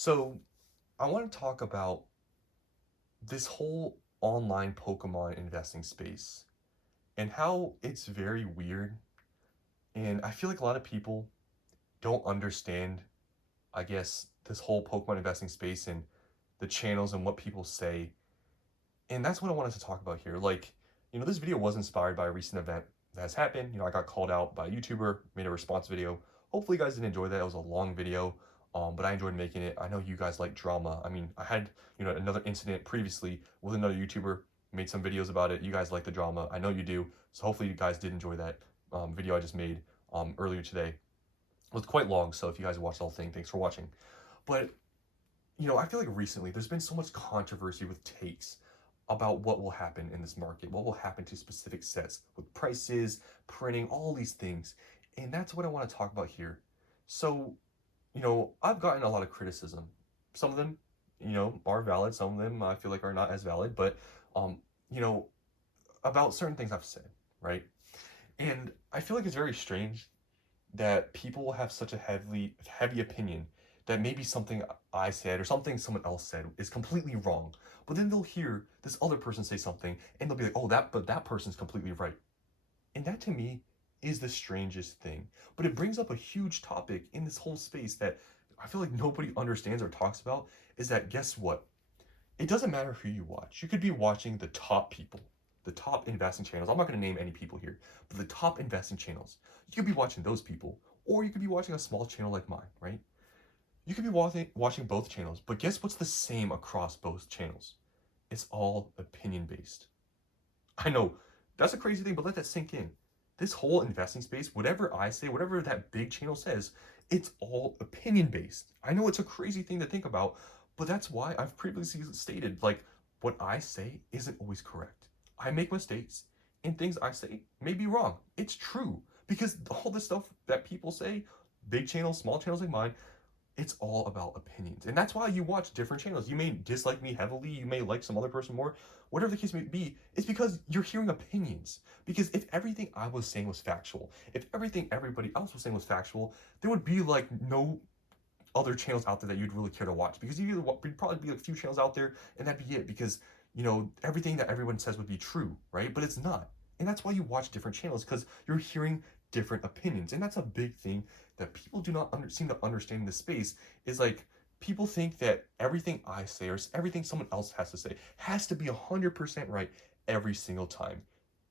So, I want to talk about this whole online Pokemon investing space and how it's very weird. And I feel like a lot of people don't understand, I guess, this whole Pokemon investing space and the channels and what people say. And that's what I wanted to talk about here. This video was inspired by a recent event that has happened. I got called out by a YouTuber, made a response video. Hopefully, you guys didn't enjoy that. It was a long video, but I enjoyed making it. I know you guys like drama. I mean, I had, another incident previously with another YouTuber, made some videos about it. You guys like the drama. I know you do. So hopefully, you guys did enjoy that video I just made earlier today. It was quite long, so if you guys watched the whole thing, thanks for watching. But I feel like recently there's been so much controversy with takes about what will happen in this market, what will happen to specific sets with prices, printing, all these things. And that's what I want to talk about here. So, I've gotten a lot of criticism. Some of them, are valid, some of them I feel like are not as valid, but you know, about certain things I've said, right? And I feel like it's very strange that people have such a heavy opinion that maybe something I said or something someone else said is completely wrong. But then they'll hear this other person say something and they'll be like, "Oh, that person's completely right." And that to me is the strangest thing. But it brings up a huge topic in this whole space that I feel like nobody understands or talks about is that guess what? It doesn't matter who you watch. You could be watching the top people, the top investing channels. I'm not going to name any people here, but the top investing channels. You could be watching those people, or you could be watching a small channel like mine, right? You could be watching both channels, but guess what's the same across both channels? It's all opinion based. I know that's a crazy thing, but let that sink in. This whole investing space, whatever I say, whatever that big channel says, it's all opinion based. I know it's a crazy thing to think about, but that's why I've previously stated like what I say isn't always correct. I make mistakes, and things I say may be wrong. It's true because all the stuff that people say, big channels, small channels like mine, it's all about opinions. And that's why you watch different channels. You may dislike me heavily, you may like some other person more, whatever the case may be, it's because you're hearing opinions. Because if everything I was saying was factual, if everything everybody else was saying was factual, there would be like no other channels out there that you'd really care to watch. Because you'd probably be like a few channels out there and that'd be it. Because, everything that everyone says would be true, right? But it's not. And that's why you watch different channels because you're hearing different opinions. And that's a big thing that people do not seem to understand in this space is like people think that everything I say or everything someone else has to say has to be 100% right every single time.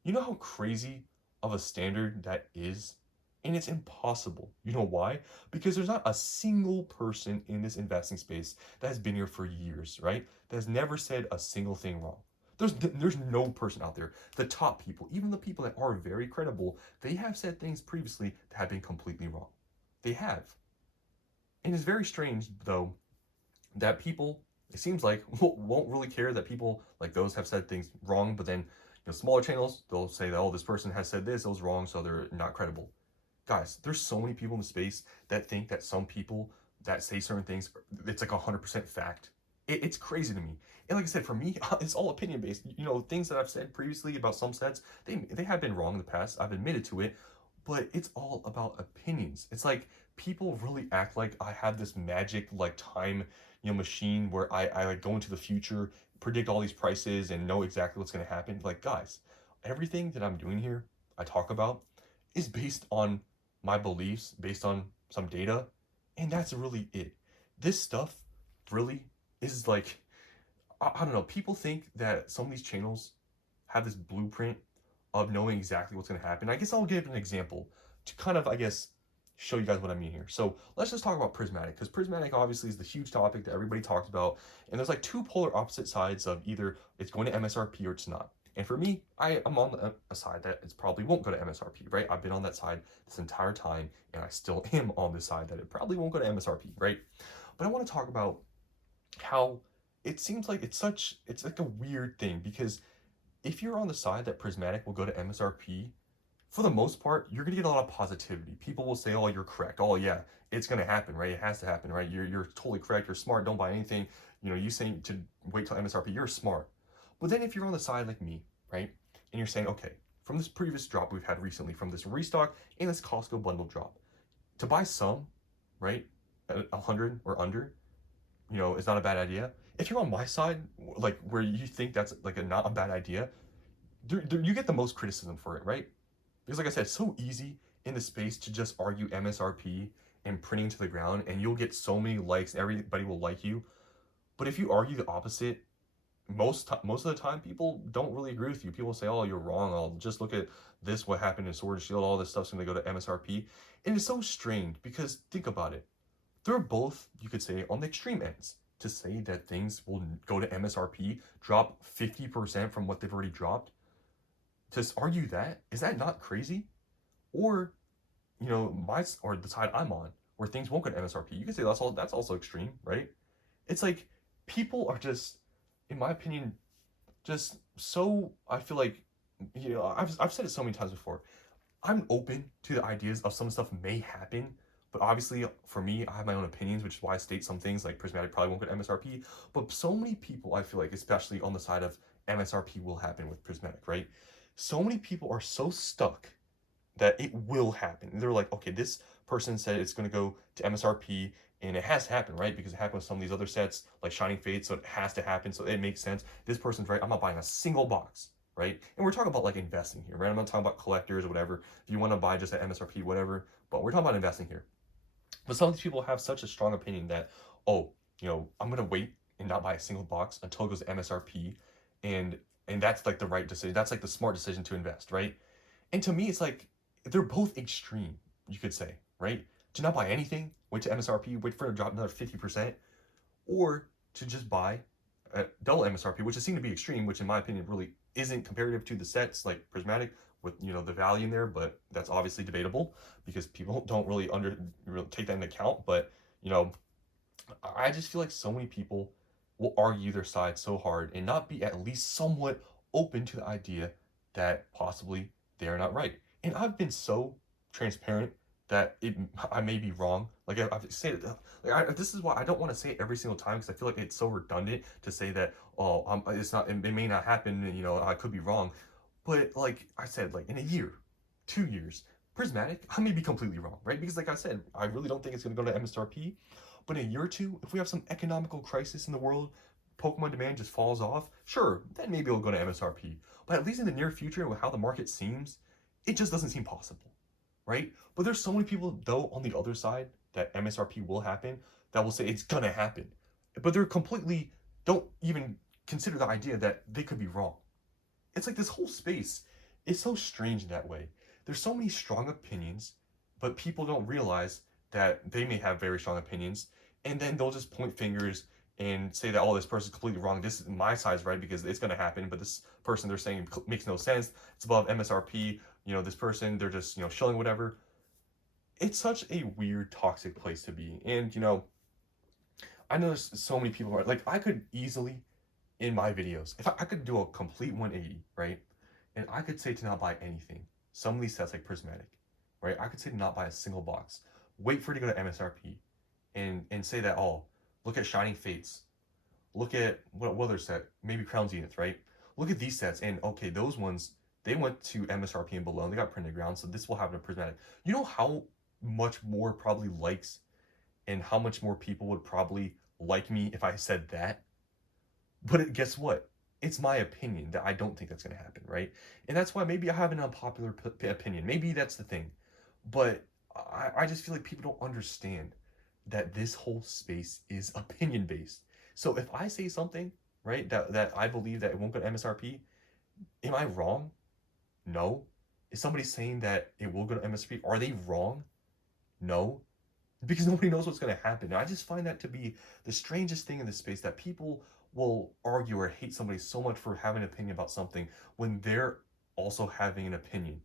You know how crazy of a standard that is? And it's impossible. You know why? Because there's not a single person in this investing space that has been here for years, right? That has never said a single thing wrong. There's no person out there. The top people, even the people that are very credible, they have said things previously that have been completely wrong. They have. And it's very strange, though, that people, it seems like, won't really care that people like those have said things wrong, but then, smaller channels, they'll say that, oh, this person has said this, it was wrong, so they're not credible. Guys, there's so many people in the space that think that some people that say certain things, it's like 100% fact. It's crazy to me. And like I said, for me, it's all opinion based. Things that I've said previously about some sets, they have been wrong in the past. I've admitted to it, but it's all about opinions. It's like people really act like I have this magic like time, machine where I like go into the future, predict all these prices and know exactly what's going to happen. Like guys, everything that I'm doing here, I talk about is based on my beliefs, based on some data, and that's really it. This stuff really is like I don't know. People think that some of these channels have this blueprint of knowing exactly what's going to happen. I guess I'll give an example to kind of, I guess, show you guys what I mean here. So let's just talk about Prismatic, because Prismatic obviously is the huge topic that everybody talks about. And there's like two polar opposite sides of either it's going to MSRP or it's not. And for me, I am on a side that it probably won't go to MSRP, right? I've been on that side this entire time, and I still am on the side that it probably won't go to MSRP, right? But I want to talk about how it seems like it's like a weird thing because if you're on the side that Prismatic will go to MSRP, for the most part, you're gonna get a lot of positivity. People will say, "Oh, you're correct. Oh, yeah, it's gonna happen, right? It has to happen, right? You're totally correct. You're smart. Don't buy anything. You saying to wait till MSRP. You're smart." But then if you're on the side like me, right, and you're saying, "Okay, from this previous drop we've had recently, from this restock and this Costco bundle drop, to buy some, right, at 100 or under, is not a bad idea. If you're on my side, like where you think that's like a not a bad idea, you get the most criticism for it, right? Because like I said, it's so easy in the space to just argue MSRP and printing to the ground, and you'll get so many likes, and everybody will like you. But if you argue the opposite, most of the time people don't really agree with you. People say, "Oh, you're wrong. I'll just look at this. What happened in Sword and Shield? All this stuff's gonna go to MSRP," and it's so strange because think about it. They're both, you could say, on the extreme ends. To say that things will go to MSRP, drop 50% from what they've already dropped, to argue that, is that not crazy? Or, or the side I'm on, where things won't go to MSRP, you can say that's also extreme, right? It's like people are just, in my opinion, just so, I feel like, I've said it so many times before. I'm open to the ideas of some stuff may happen, but obviously for me, I have my own opinions, which is why I state some things like Prismatic probably won't get MSRP. But so many people, I feel like, especially on the side of MSRP will happen with Prismatic, right? So many people are so stuck that it will happen. They're like, okay, this person said it's going to go to MSRP, and it has to happen, right? Because it happened with some of these other sets, like Shining Fate, so it has to happen. So it makes sense. This person's right. I'm not buying a single box, right? And we're talking about like investing here, right? I'm not talking about collectors or whatever. If you want to buy just at MSRP, whatever, but we're talking about investing here. But some of these people have such a strong opinion that, oh, I'm gonna wait and not buy a single box until it goes to MSRP, and that's like the right decision. That's like the smart decision to invest, right? And to me, it's like they're both extreme, you could say, right? To not buy anything, wait to MSRP, wait for it to drop another 50%, or to just buy at double MSRP, which is seen to be extreme, which in my opinion really isn't comparative to the sets like Prismatic with the value in there, but that's obviously debatable because people don't really take that into account. But you know, I just feel like so many people will argue their side so hard and not be at least somewhat open to the idea that possibly they are not right. And I've been so transparent that I may be wrong. Like I've said it, this is why I don't want to say it every single time because I feel like it's so redundant to say that it's not, it may not happen. And, I could be wrong. But like I said, like in a year, 2 years, Prismatic, I may be completely wrong, right? Because like I said, I really don't think it's going to go to MSRP. But in a year or two, if we have some economical crisis in the world, Pokemon demand just falls off, sure, then maybe it'll go to MSRP. But at least in the near future, with how the market seems, it just doesn't seem possible, right? But there's so many people, though, on the other side that MSRP will happen that will say it's gonna happen. But they're completely don't even consider the idea that they could be wrong. It's like this whole space is so strange in that way. There's so many strong opinions, but people don't realize that they may have very strong opinions, and then they'll just point fingers and say that, oh, this person's completely wrong. This is my side's right because it's going to happen, but this person they're saying makes no sense. It's above MSRP. This person they're just shilling whatever. It's such a weird, toxic place to be, and I know there's so many people like I could easily in my videos. If I could do a complete 180, right? And I could say to not buy anything. Some of these sets like Prismatic, right? I could say to not buy a single box. Wait for it to go to MSRP and say that, oh, look at Shining Fates. Look at what other set? Maybe Crown Zenith, right? Look at these sets and okay, those ones they went to MSRP and below and they got printed ground, so this will happen to Prismatic. You know how much more probably likes and how much more people would probably like me if I said that? But guess what? It's my opinion that I don't think that's going to happen, right? And that's why maybe I have an unpopular opinion. Maybe that's the thing. But I just feel like people don't understand that this whole space is opinion based. So if I say something, right, that I believe that it won't go to MSRP, am I wrong? No. Is somebody saying that it will go to MSRP? Are they wrong? No. Because nobody knows what's going to happen. And I just find that to be the strangest thing in this space that people will argue or hate somebody so much for having an opinion about something when they're also having an opinion.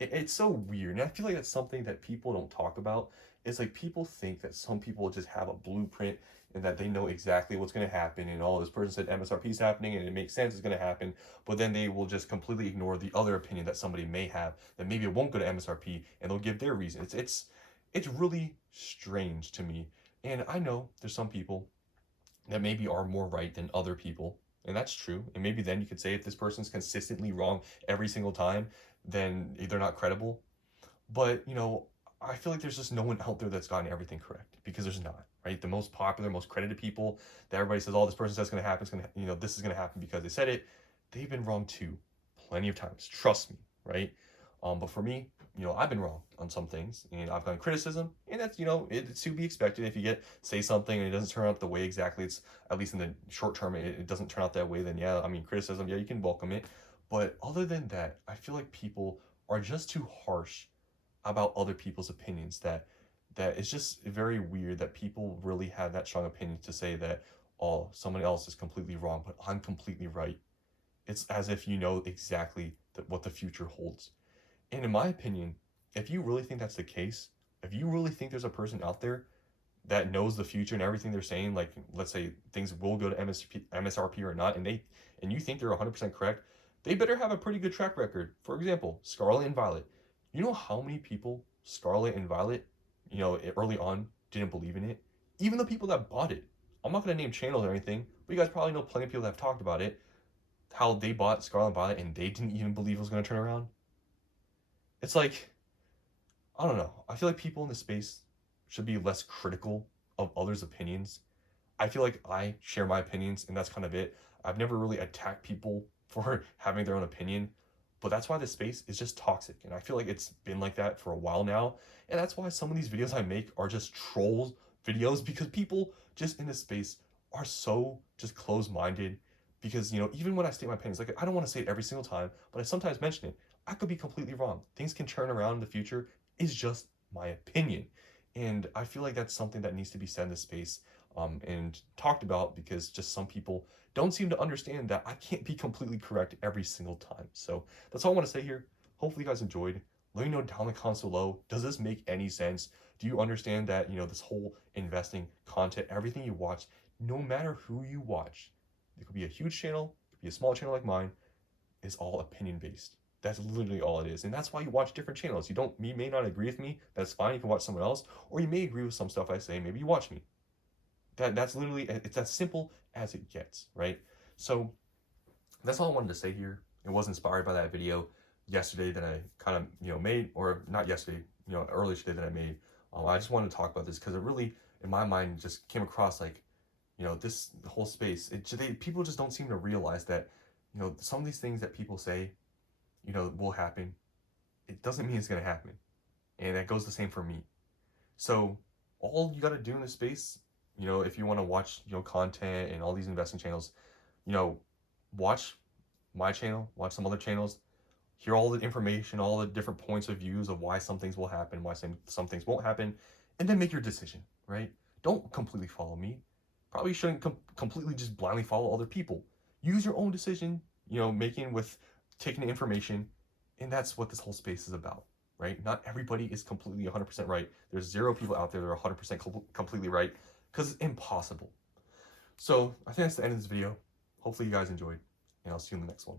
It's so weird. And I feel like that's something that people don't talk about. It's like people think that some people just have a blueprint and that they know exactly what's going to happen. And oh, this person said MSRP is happening and it makes sense it's going to happen. But then they will just completely ignore the other opinion that somebody may have that maybe it won't go to MSRP and they'll give their reason. It's really strange to me. And I know there's some people that maybe are more right than other people. And that's true. And maybe then you could say if this person's consistently wrong every single time, then they're not credible. But, I feel like there's just no one out there that's gotten everything correct because there's not. right? The most popular, most credited people that everybody says, oh, this person says it's going to happen, it's going to, this is going to happen because they said it. They've been wrong too, plenty of times. Trust me, right? But for me, I've been wrong on some things, and I've gotten criticism, and that's, it's to be expected. If you say something and it doesn't turn out the way exactly it's, at least in the short term, it doesn't turn out that way, then yeah, I mean, criticism, yeah, you can welcome it. But other than that, I feel like people are just too harsh about other people's opinions, that it's just very weird that people really have that strong opinion to say that, oh, someone else is completely wrong, but I'm completely right. It's as if you know exactly what the future holds. And in my opinion, if you really think that's the case, if you really think there's a person out there that knows the future and everything they're saying, like let's say things will go to MSRP or not, and you think they're 100% correct, they better have a pretty good track record. For example, Scarlet and Violet. You know how many people Scarlet and Violet, early on didn't believe in it? Even the people that bought it. I'm not going to name channels or anything, but you guys probably know plenty of people that have talked about it, how they bought Scarlet and Violet and they didn't even believe it was going to turn around. It's like, I don't know. I feel like people in this space should be less critical of others' opinions. I feel like I share my opinions and that's kind of it. I've never really attacked people for having their own opinion, but that's why this space is just toxic. And I feel like it's been like that for a while now. And that's why some of these videos I make are just troll videos, because people just in this space are so just closed-minded. Because, even when I state my opinions, like I don't want to say it every single time, but I sometimes mention it. I could be completely wrong. Things can turn around in the future. It's just my opinion. And I feel like that's something that needs to be said in this space, and talked about, because just some people don't seem to understand that I can't be completely correct every single time. So that's all I want to say here. Hopefully you guys enjoyed. Let me know down in the comments below. Does this make any sense? Do you understand that, this whole investing content, everything you watch, no matter who you watch, it could be a huge channel, it could be a small channel like mine, is all opinion based. That's literally all it is. And that's why you watch different channels. You may not agree with me. That's fine. You can watch someone else, or you may agree with some stuff I say. Maybe you watch me. That's literally, it's as simple as it gets, right? So that's all I wanted to say here. It was inspired by that video yesterday that I kind of, made, or not yesterday, earlier today that I made. I just wanted to talk about this because it really, in my mind, just came across like, this whole space. People just don't seem to realize that, some of these things that people say, will happen. It doesn't mean it's going to happen. And that goes the same for me. So all you got to do in this space, if you want to watch, content and all these investing channels, watch my channel, watch some other channels, hear all the information, all the different points of views of why some things will happen, why some things won't happen, and then make your decision, right? Don't completely follow me. Probably shouldn't completely just blindly follow other people. Use your own decision, making with taking the information, and that's what this whole space is about, right? Not everybody is completely 100% right. There's 0 people out there that are 100% completely right, because it's impossible. So I think that's the end of this video. Hopefully you guys enjoyed, and I'll see you in the next one.